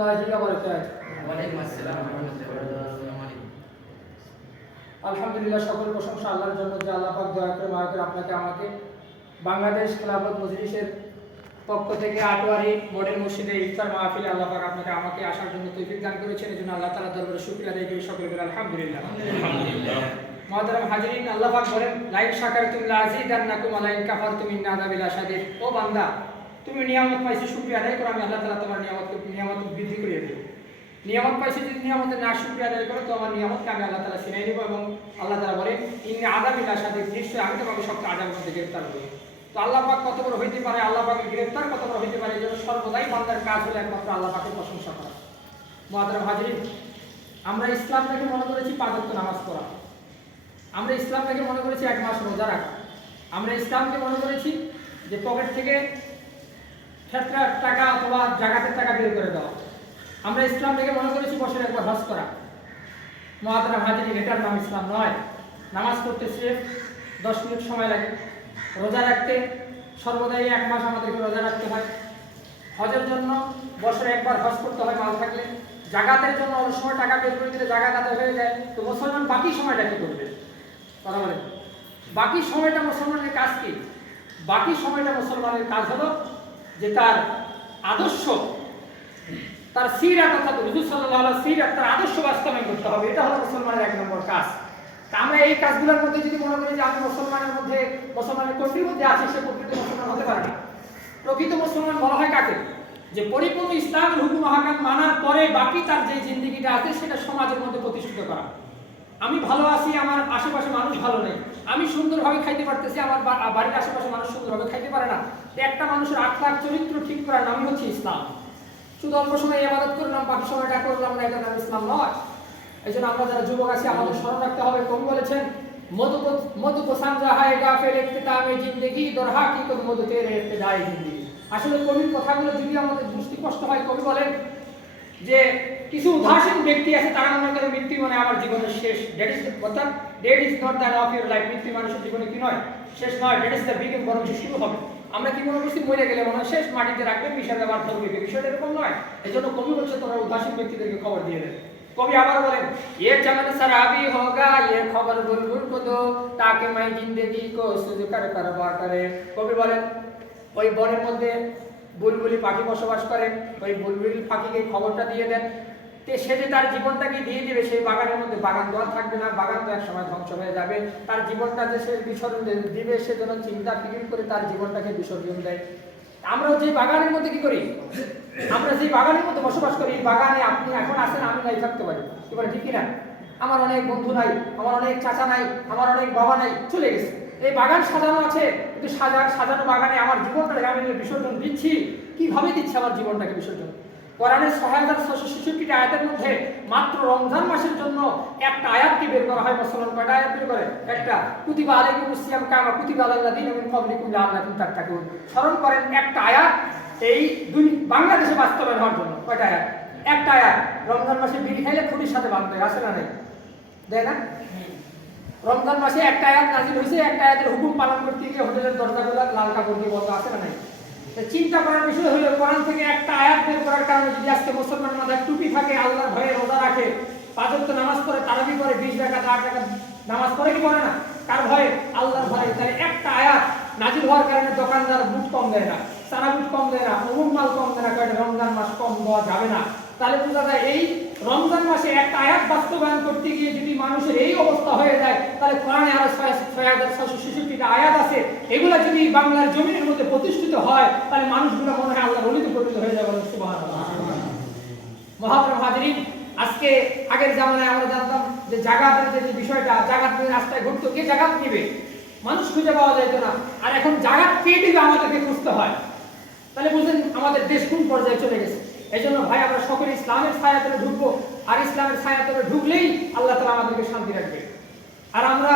রহমতুল্লাহি ওয়া বারাকাতুহু। ওয়ালাইকুম আসসালাম ওয়া রাহমাতুল্লাহি। আলহামদুলিল্লাহ, সকল প্রশংসা আল্লাহর জন্য যে আল্লাহ পাক দয়া করে মায়া করে আপনাকে আমাকে বাংলাদেশ খেলাফত মজলিসের পক্ষ থেকে আটোয়ারি মডেল মসজিদে ইফতার মাহফিলে আল্লাহ পাক আপনাকে আমাকে আসার জন্য তৌফিক দান করেছেন। এজন্য আল্লাহ তাআলার দরবারে শুকরিয়া আদায় করি, সকলে বলে আলহামদুলিল্লাহ। আলহামদুলিল্লাহ। মুহতারাম হাজিরিন, আল্লাহ পাক বলেন লাইন শাকারতুম লাযিদান্নাকুম ওয়া লাইন কাফারতুম ইন আযাবিল শাদীদ। ও বান্দা, তুমি নিয়ামত পাইছো, শুকরিয়া আদায় করো, আমি আল্লাহ তাআলা তোমার নিয়ামত বৃদ্ধি করিয়ে দেব। নিয়ামত পাইছো, যদি নিয়ামতের না শুকরিয়া আদায় করো তো আমার নিয়ামতকে আমি আল্লাহ তাআলা ছিনিয়ে নেব। এবং আল্লাহ তাআলা বলেন ইন আযাবিল শাদীদ, নিশ্চয়ই আমি তোমাকে শক্ত আযাবের মধ্যে গ্রেফতার করব। তো আল্লাহ পাক কত বড় হইতে পারে, আল্লাহ পাকের গ্রেফতার কত বড় হইতে পারে, এজন্য সর্বদাই বান্দার কাজ হলো একমাত্র আল্লাহ পাকের প্রশংসা করা। মুহতারাম হাজিরিন, আমরা ইসলামটাকে মনে করেছি 5 ওয়াক্ত নামাজ পড়া, আমরা ইসলামটাকে মনে করেছি 1 মাস রোজা রাখা, আমরা ইসলামকে মনে করেছি যে পকেট থেকে ক্ষেত্রার টাকা অথবা জাকাতের টাকা বের করে দেওয়া, আমরা ইসলামটাকে মনে করেছি বছরে একবার হজ করা। মুহতারাম হাজিরিন, এটার নাম ইসলাম নয়। নামাজ পড়তে সির্ফ 10 মিনিট সময় লাগে, রোজা রাখতে সর্বদাই 1 মাস আমাদেরকে রোজা রাখতে হয়, হজের জন্য বছরে একবার হজ করতে হয় মাল থাকলে, জাকাতের জন্য অনেক সময় টাকা বের করে দিলে জাকাত আদায় হয়ে যায়। তো মুসলমান বাকি সময়টা কি করবে? কথা বলেন, বাকি সময়টা মুসলমানের কাজ কি? বাকি সময়টা মুসলমানের কাজ হলো যে তার আদর্শ, তার সিরাত অর্থাৎ হুজুর সাল্লাল্লাহু আলাইহি সিরাত, তার আদর্শ বাস্তবায়ন করতে হবে। এটা হলো মুসলমানের 1 নম্বর কাজ। তা আমরা এই কাজগুলোর মধ্যে যদি মনে করি যে আমি মুসলমানের কর্মীর মধ্যে আছি, সে প্রকৃত মুসলমান হতে পারে না। প্রকৃত মুসলমান বলা হয় কাকে? যে পরিপূর্ণ ইসলামের হুকুম আহকাম মানার পরে বাকি তার যে জিন্দেগিটা আছে সেটা সমাজের মধ্যে প্রতিষ্ঠিত করা। আমি ভালো আছি, আমার আশেপাশে মানুষ ভালো নেই, আমি সুন্দরভাবে খাইতে পারতেছি, আমার বাড়ির আশেপাশে মানুষ সুন্দরভাবে খাইতে পারে না। একটা মানুষের আখলাক চরিত্র ঠিক করার নামই হচ্ছে ইসলাম। শুধু অল্প সময় ইবাদত করলাম, বাকি সময়টা করলাম না, এটা নাম ইসলাম নয়। এই জন্য আমরা যারা যুবক আছি আমাদের স্মরণ রাখতে হবে, কবি বলেছেন মধু কো সামজা হায় গাফিল ইফতিতামে জিন্দেগি দরহা কি কো মধু তেরে ইফতিদাই জিন্দেগি। আসলে কবির কথাগুলো যদি আমাদের দৃষ্টিকষ্ট হয়, কবি বলেন যে কিছু উদাসীন ব্যক্তি আছে, তারা মনে করে মৃত্যু মানে আমার জীবনের শেষ। দ্যাট ইজ অর্থাৎ death is not the end of your life. মৃত্যু মানুষের জীবনে কি নয়, শেষ নয়, ডেট ইজ দ্য বিগিনিং, বরং শুরু হবে। আমরা কি মনে করছি মরে গেলে মনে হয় শেষ, মাটিতে রাখবেন, বিষয় আবার ধরবে, বিষয়টা এরকম নয়। এই জন্য কবি বলছে তোমরা উদাসীন ব্যক্তিদেরকে খবর দিয়ে দেন। কবি আবার বলেন ये चमन शराबी होगा ये खबर बुलबुल को दो ताकि मैं जिंदगी को सुध कर करवा करे। কবি বলেন ওই বনের মধ্যে বুলবুলি পাখি বসবাস করে, ওই বুলবুলি পাখিকে খবরটা দিয়ে দেন, সে যে তার জীবনটাকে দিয়ে দিবে, সেই বাগানের মধ্যে বাগান দোয়া থাকবে না, বাগান তো এক সময় ধ্বংস হয়ে যাবে। তার জীবনটা যে সে বিসর্জন দিবে সেজন্য চিন্তা ফিকির করে তার জীবনটাকে বিসর্জন দেয়। আমরা যে বাগানের মধ্যে কি করি, আমরা যে বাগানের মধ্যে বসবাস করি, এই বাগানে আপনি এখন আছেন, আমি নাই থাকতে পারি, কি বলে ঠিক কিনা? আমার অনেক বন্ধু নাই, আমার অনেক চাচা নাই, আমার অনেক বাবা নাই, চলে গেছে। এই বাগান সাজানো আছে, কিন্তু সাজানো বাগানে আমার জীবনটাকে আমি বিসর্জন দিচ্ছি। কিভাবে দিচ্ছি আমার জীবনটাকে বিসর্জন? কোরআনের 6666টি আয়াতের মধ্যে মাত্র রমজান মাসের জন্য একটা আয়াতকে বের করা হয়। মুসলমান কয়টা আয়াত বের করে? একটা। কুতিবা আলাইকুমুস সিয়াম কামা কুতিবা আলাল্লাযিনা মিন ক্বাবলিকুম লাআল্লাকুম তাত্তাকুন। স্মরণ করেন একটা আয়াত এই বাংলাদেশে বাস্তবায়ন হওয়ার জন্য। কয়টা আয়াত? একটা আয়াত। রমজান মাসে বিড়ি খাইলে খুঁটির সাথে বাঁধবে, আছে না নাই? দেয় না? রমজান মাসে একটা আয়াত নাযিল হয়েছে, একটা আয়াতের হুকুম পালন করতে গিয়ে হোটেলের দরজাগুলো লাল কাপড় দিয়ে বন্ধ, আছে না নাই? চিন্তা করার বিষয় হলো কোরআন থেকে একটা আয়াত বের করার কারণে যদি আজকে মুসলমান মাথায় টুপি থাকে, আল্লাহর ভয়ে রোজা রাখে, 5 ওয়াক্ত নামাজ পড়ে, তারাবি করে, 20 রাকাত 8 রাকাত নামাজ পড়ে কি পড়ে না? কার ভয়ে? আল্লাহর ভয়ে। তাই একটা আয়াত নাজিল হওয়ার কারণে দোকানদার বুট কম দেয় না, সারা বুট কম দেয় না, অমুক মাল কম দেয় না, কারণ রমজান মাস কম দেওয়া যাবে না। তাহলে বোঝা যায় এই রমজান মাসে একটা আয়াত বাস্তবায়ন করতে গিয়ে যদি মানুষের এই অবস্থা হয়ে যায়, তাহলে কোরআনে আরো 6666টা আয়াত আছে, এগুলা যদি বাংলার জমিনের মধ্যে প্রতিষ্ঠিত হয়, তাহলে মানুষগুলো মনে হয় আল্লাহর ওলিতে পরিণত হয়ে যাবে। সুবহানাল্লাহ। মুহতারাম হাজিরিন, আজকে আগের জামানায় আমরা জানতাম যে জাকাতের যে বিষয়টা, জাকাত নিয়ে রাস্তায় ঘুরতো, কে জাকাত নেবে? মানুষ খুঁজে পাওয়া যেত না। আর এখন জাকাত কে দিবে আমাদেরকে খুঁজতে হয়। তাহলে বুঝলেন আমাদের দেশ কোন পর্যায়ে চলে গেছে। এই জন্য ভাই আমরা সকলে ইসলামের ছায়াতলে ঢুকবো, আর ইসলামের ছায়াতলে ঢুকলেই আল্লাহ তাআলা আমাদেরকে শান্তি রাখবে। আর আমরা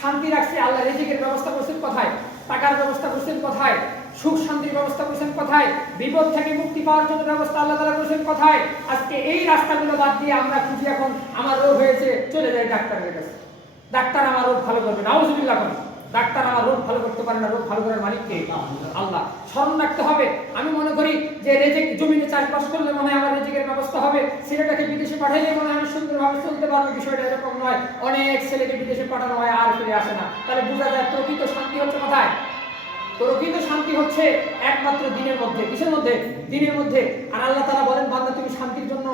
শান্তি রাখছি, আল্লাহ রিজিকের ব্যবস্থা করছেন কোথায়? টাকার ব্যবস্থা করছেন কোথায়? সুখ শান্তির ব্যবস্থা করছেন কোথায়? বিপদ থেকে মুক্তি পাওয়ার জন্য ব্যবস্থা আল্লাহ তাআলা করছেন কোথায়? আজকে এই রাস্তাগুলো বাদ দিয়ে আমরা খুঁজি এখন আমার রোগ হয়েছে, চলে যাই ডাক্তারের কাছে, ডাক্তার আমার রোগ ভালো করবে, নাউজুবিল্লাহ। ডাক্তার আমার রোগ ভালো করতে পারে না, রোগ ভালো করার মালিক কে? আল্লাহ। স্মরণ রাখতে হবে। আমি মনে করি যে রিজিক জমিনে চাষবাস করলে মনে হয় আমার রিজিকের ব্যবস্থা ছেলেটাকে বিদেশে পাঠাইলে মনে হয় সুন্দরভাবে চলতে পারবে, বিষয়টা এরকম নয়। অনেক ছেলেকে বিদেশে পাঠানো হয় আর ফিরে আসে না। তাহলে বোঝা যায় প্রকৃত শান্তি হচ্ছে কোথায়? প্রকৃত শান্তি হচ্ছে একমাত্র দিনের মধ্যে। কিসের মধ্যে? দিনের মধ্যে। আর আল্লাহ তাআলা বলেন, বান্দা তুমি শান্তির জন্য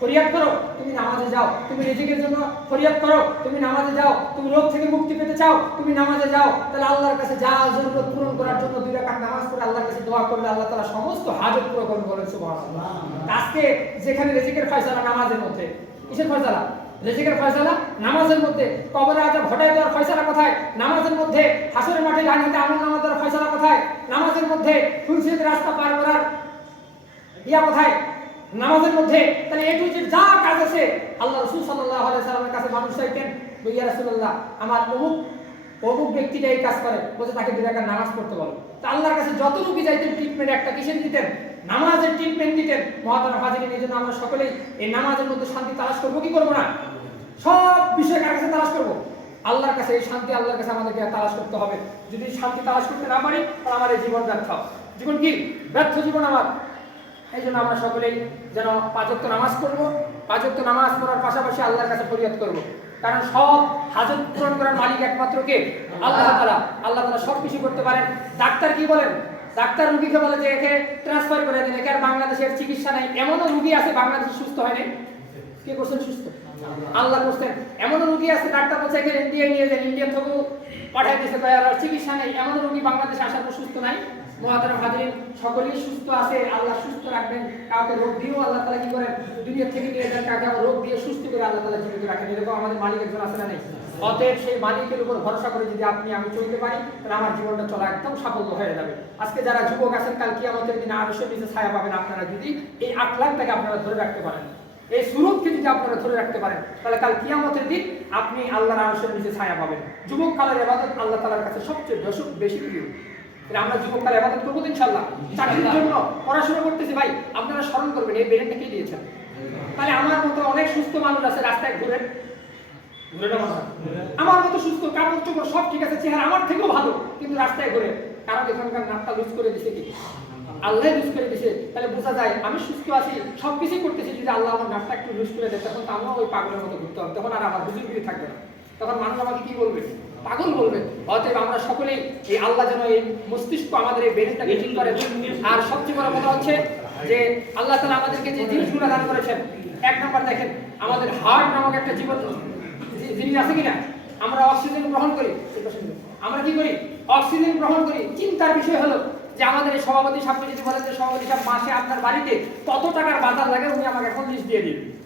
ফরিয়াদ করো, তুমি নামাজে যাও। তুমি রিজিকের জন্য ফরিয়াদ করো, তুমি নামাজে যাও। তুমি রোগ থেকে মুক্তি পেতে চাও, তুমি নামাজে যাও। তাহলে আল্লাহর কাছে যা জরুরত পূরণ করার জন্য 2 রাকাত নামাজ পড়ে আল্লাহর কাছে দোয়া করলে আল্লাহ তাআলা সমস্ত হাজত পুরো করবেন, বলেন সুবহানাল্লাহ। আজকে যেখানে রিজিকের ফয়সালা নামাজের মধ্যে, কিসের ফয়সালা? রিজিকের ফয়সালা নামাজের মধ্যে। কবরে আযাব ঘটায় দেওয়ার ফয়সালা কোথায়? নামাজের মধ্যে। হাসরের মাঠে জান্নাতে আমলনামা দেওয়ার ফয়সালা কোথায়? নামাজের মধ্যে। ফুলসিরাতের রাস্তা পার করার কোথায়? নামাজের মধ্যে। তাহলে এ টু জেড যা কাজ আছে আল্লাহ রাসূল সাল্লাল্লাহু আলাইহি সাল্লামের কাছে মানুষ চাইতেন, ইয়া রাসূলুল্লাহ আমার অমুক ব্যক্তিটা এই কাজ করে, বলতে তাকে 2 রাকাত নামাজ পড়তে বলো। তো আল্লাহর কাছে যত রোগী চাইতেন ট্রিটমেন্ট একটা কিসের দিতেন? নামাজের ট্রিটমেন্ট দিতেন। মহাতারা হাজিরিন, এই জন্য আমরা সকলেই এই নামাজের মধ্যে শান্তি তালাশ করবো, কি করবো না? সব বিষয় কার কাছে তালাশ করবো? আল্লাহর কাছে। এই শান্তি আল্লাহর কাছে আমাদেরকে তালাশ করতে হবে। যদি শান্তি তালাশ করতে না পারি তাহলে আমার এই জীবন ব্যর্থ। জীবন কি? ব্যর্থ জীবন আমার। এই জন্য আমরা সকলেই যেন 5 ওয়াক্ত নামাজ পড়বো। 5 ওয়াক্ত নামাজ পড়ার পাশাপাশি আল্লাহর কাছে ফরিয়াদ করবো। কারণ সব হাজত পূরণ করার মালিক একমাত্র কে? আল্লাহ তাআলা। আল্লাহ তাআলা সব কিছু করতে পারেন। ডাক্তার কি বলেন? ডাক্তার রোগীকে বলে যে একে ট্রান্সফার করে দিন, একে আর বাংলাদেশের চিকিৎসা নাই। এমনও রোগী আছে বাংলাদেশে সুস্থ হয়নি। কে করছেন সুস্থ? আল্লাহ করছেন। এমনও রোগী আছে ডাক্তার বলছে একে ইন্ডিয়ায় নিয়ে যান, ইন্ডিয়া থেকেও পাঠাই দিয়েছে, আর চিকিৎসা নেই। এমন রোগী বাংলাদেশে আসার পর সুস্থ নাই। মুহতারাম হাজিরিন, সকলেই সুস্থ আছে, আল্লাহ সুস্থ রাখবেন। কাউকে রোগ দিয়েও আল্লাহ তাআলা কি করেন? দুনিয়া থেকে নিয়ে যান। কাউকে রোগ দিয়ে সুস্থ করে আল্লাহ তাআলা জীবিত রাখেন। এরকম আমাদের মালিক একজন আছে না নেই? অতএব সেই মালিকের উপর ভরসা করে যদি আপনি আমি চলতে পারি তাহলে আমার জীবনটা চলা একদম সাফল্য হয়ে যাবে। আজকে যারা যুবক আছেন কাল কিয়ামতের দিনে আরশের নিচে ছায়া পাবেন আপনারা যদি এই আকলাকটাকে আপনারা ধরে রাখতে পারেন, এই সুরতকে যদি আপনারা ধরে রাখতে পারেন, তাহলে কাল কিয়ামতের দিন আপনি আল্লাহর আরশের নিচে ছায়া পাবেন। যুবক কালের ইবাদত আল্লাহ তাআলার কাছে সবচেয়ে বেশি প্রিয়। তাহলে আমরা যুবক কালে ইবাদত করব ইনশাআল্লাহ। চাকরির জন্য পড়াশোনা করতেছি ভাই, আপনারা স্মরণ করবেন এই ব্রেনটা কে দিয়েছেন? তাহলে আমার মতো অনেক সুস্থ মানুষ আছে রাস্তায় ঘুরে না মাথা। আমার মতো সুস্থ, কাপড় চোপড় সব ঠিক আছে, চেহারা আমার থেকেও ভালো, কিন্তু রাস্তায় ঘুরে। কারণ এখানকার নাকটা লুজ করে দিছে কি? আল্লাহ লুজ করে দিছে। তাহলে বোঝা যায় আমি সুস্থ আছি, সবকিছু করতেছি। যদি আল্লাহ আমার নাকটা একটু লুজ করে দেয় তখন তো আমিও ওই পাগলের মতো ঘুরতে হবে, তখন আর আমার বুজুর্গি থাকবে না। তখন মানুষ আমাকে কি বলবে? পাগল বলবে। অতএব আমরা সকলেই এই আল্লাহ যেন এই মস্তিষ্ক আমাদের এই ব্রেনটাকে ঠিক করে। আর সবচেয়ে বড় কথা হচ্ছে যে আল্লাহ তাআলা আমাদেরকে যে জিনিসগুলো দান করেছেন, 1 নাম্বার দেখেন আমাদের হার্ট নামক একটা জীবন জিনিস আছে কিনা? আমরা অক্সিজেন গ্রহণ করি। আমরা কি করি? অক্সিজেন গ্রহণ করি। চিন্তার বিষয় হলো যে আমাদের এই সভাপতি সাহেব যদি বলেন যে সভাপতি সাহেব মাসে আপনার বাড়িতে কত টাকার বাজার লাগে, উনি আমাকে এখন লিস্ট দিয়ে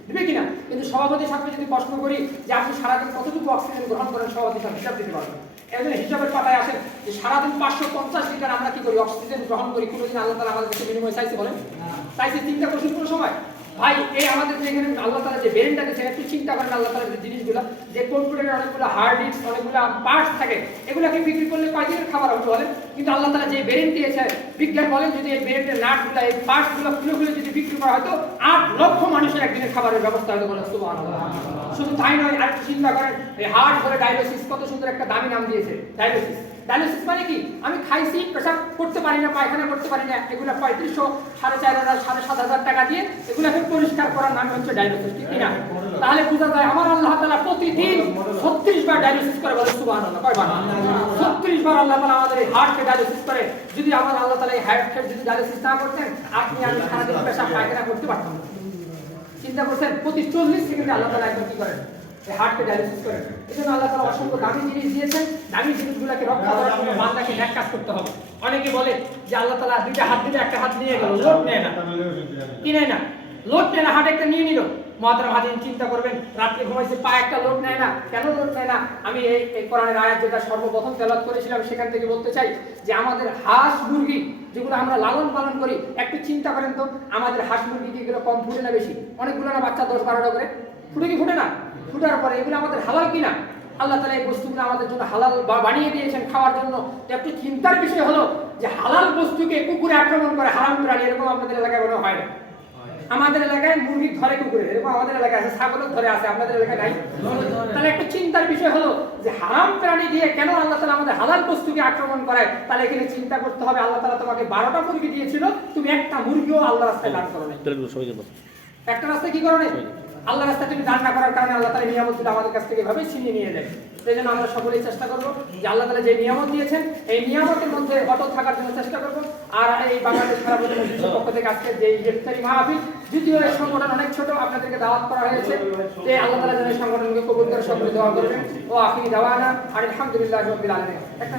দিবে কিনা? কিন্তু সভাপতি সাহেব যদি প্রশ্ন করি যে আপনি সারাদিন কতটুকু অক্সিজেন গ্রহণ করেন, সভাপতি সাহেব হিসাব দিতে পারবেন। এজন্য হিসাবের পাতায় আসেন যে সারাদিন 550 লিটার আমরা কি করি? অক্সিজেন গ্রহণ করি। কোনোদিন আল্লাহ তাআলা আমাদের কাছে বিনিময় চাইছে? বলেন চাইছে? চিন্তা করছেন কোনো সময়? ভাই এই আমাদের যেখানে আল্লাহ তাআলা যে ব্রেনটা দিয়েছেন, একটু চিন্তা করেন আল্লাহ তাআলা যে জিনিসগুলো, যে কম্পিউটারের অনেকগুলো হার্ড ডিস্ক, অনেকগুলো পার্টস থাকে, এগুলোকে বিক্রি করলে কয়দিনের খাবার হবে বলেন? কিন্তু আল্লাহ তাআলা যে ব্রেন দিয়েছে, বিজ্ঞান বলেন যদি এই ব্রেনের নাটগুলো, এই পার্টসগুলো খুলে যদি বিক্রি করা হতো 8 লক্ষ মানুষের একদিনের খাবারের ব্যবস্থা হতো, বলেন সুবহানাল্লাহ। শুধু তাই নয়, আর চিন্তা করেন এই হার্ট ধরে ডায়ালিসিস, কত সুন্দর একটা দামি নাম দিয়েছে ডায়ালিসিস। ডায়ালিসিস মানে কি? আমি খাইছি, পেশাব করতে পারি না, পায়খানা করতে পারি না, এগুলো 3500, 4500, 7500 টাকা দিয়ে এগুলোকে পরিষ্কার করার নাম হচ্ছে ডায়ালিসিস, ঠিক না? তাহলে বোঝা যায় আমার আল্লাহ তাআলা প্রতিদিন 36 বার ডায়ালিসিস করে, বলে সুবহানাল্লাহ। কয়বার? 36 বার আল্লাহ তাআলা আমাদের এই হার্টকে ডায়ালিসিস করে। যদি আমার আল্লাহ তাআলা এই হার্টকে যদি ডায়ালিসিস না করতেন, আপনি আমি সারাদিন পেশাব পায়খানা করতে পারতাম না। চিন্তা করছেন? প্রতি 40 সেকেন্ডে আল্লাহ তাআলা একদম কি করেন? এই হার্টকে ডায়ালিসিস করেন। এজন্য আল্লাহ তাআলা অসংখ্য দামি জিনিস দিয়েছেন। দামি জিনিসগুলোকে রক্ষা করার জন্য বান্দাকে নেক কাজ করতে হবে। অনেকে বলে যে আল্লাহ তাআলা 2টা হাত দিলে একটা হাত নিয়ে গেল, লোড নেয় না। কি নেয় না? লোড নেয় না, হাত একটা নিয়ে নিল। মুহতারাম হাজিরিন, চিন্তা করবেন রাতে ঘুমাইছে, পা একটা লোড নেয় না। কেন লোড নেয় না? আমি এই কোরআনের আয়াত যেটা সর্বপ্রথম তেলাওয়াত করেছিলাম সেখান থেকে বলতে চাই যে আমাদের হাঁস মুরগি যেগুলো আমরা লালন পালন করি, একটু চিন্তা করেন তো আমাদের হাঁস মুরগি কি এগুলো কম ফুটে না বেশি? অনেকগুলো না বাচ্চা 10-12টা করে ফুটে, কি ফুটে না? ফুটার পরে এগুলো আমাদের হালাল কিনা? আল্লাহ তাআলা এই বস্তুগুলো আমাদের জন্য হালাল বানিয়ে দিয়েছেন খাওয়ার জন্য। একটু চিন্তার বিষয় হলো যে হালাল বস্তুকে কুকুরে আক্রমণ করে, হারাম প্রাণী, এরকম আপনাদের এলাকায় মনে হয় না? আমাদের এলাকায় মুরগি ধরে কুকুরে, এরকম আমাদের এলাকায় আছে, ছাগলও ধরে আছে, আপনাদের এলাকায় নাই? তাহলে একটা চিন্তার বিষয় হলো যে হারাম প্রাণী দিয়ে কেন আল্লাহ তাআলা আমাদের হালাল বস্তুকে আক্রমণ করে? তাহলে এখানে চিন্তা করতে হবে আল্লাহ তাআলা তোমাকে 12টা মুরগি দিয়েছিল, তুমি একটা মুরগিও আল্লাহর রাস্তায় দান করো নাই। একটা রাস্তা কি কারণে আল্লাহ রাস্তা তুমি দান না করার কারণে আল্লাহ তাআলা নিয়ামতগুলো আমাদের কাছ থেকে এভাবেই ছিনিয়ে নিয়ে যায়। সেই জন্য আমরা সকলেই চেষ্টা করব যে আল্লাহ তাআলা যে নিয়ামত দিয়েছেন এই নিয়ামতের মধ্যে অটল থাকার জন্য চেষ্টা করব। আর এই বাংলাদেশ খেলাফত মজলিসের পক্ষ থেকে আজকে যে ইফতারি মাহফিল দ্বিতীয় এই সংগঠন অনেক ছোট, আপনাদেরকে দাওয়াত করা হয়েছে যে আল্লাহ তাআলা যেন এই সংগঠনকে কবুল করে সকলে দোয়া করবেন। ও আখিরি দাওয়ানা আলহামদুলিল্লাহি রাব্বিল আলামিন। একটা